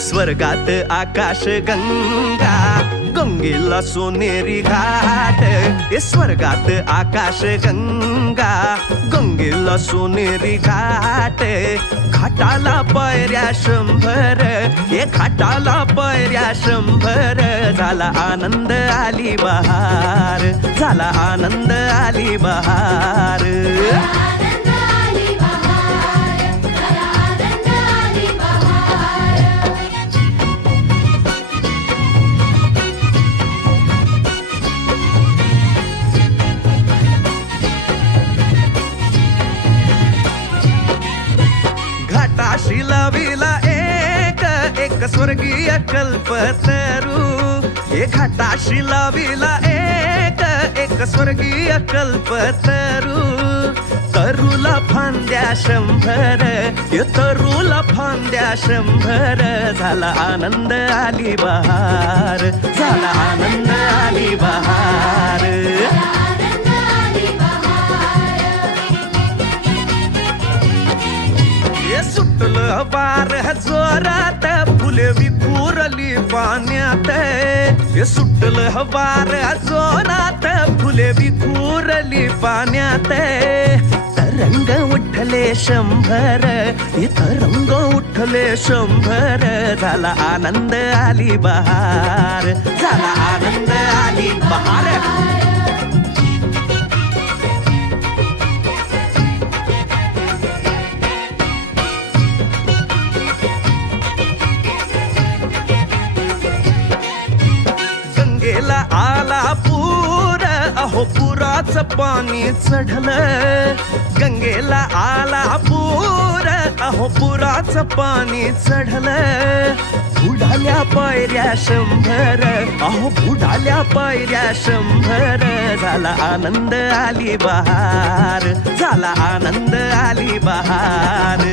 स्वर्गात आकाश गंगा, गंगेला सोनेरी घाट. स्वर्गात आकाश गंगा, गंगेला सोनेरी घाट. घाटाला पायऱ्या 100, घाटाला पायऱ्या 100. झाला आनंद आली बहार, झाला आनंद आली बहार. घाटाशी लाविला एक स्वर्गीय कल्पतरू. घाटाशी लाविला एक स्वर्गीय कल्पतरू. तरुला फांद्या 100, तरुला फांद्या 100. झाला आनंद आली बहार, झाला आनंद आली बहार. सुटलं वार जोरात, फुले विखुरली पाण्यात. सुटलं वार जोरात, फुले विखुरली पाण्यात. तरंग उठले 100, तरंग उठले 100. झाला आनंद आली बहार, झाला आनंद आली बहार. आला पूर, अहो पुराचं पाणी चढलं. गंगेला आला पूर, अहो पुराचं पाणी चढलं. बुडाल्या पायऱ्या 100, अहो बुडाल्या पायऱ्या 100. झाला आनंद आली बहार, झाला आनंद आली बहार.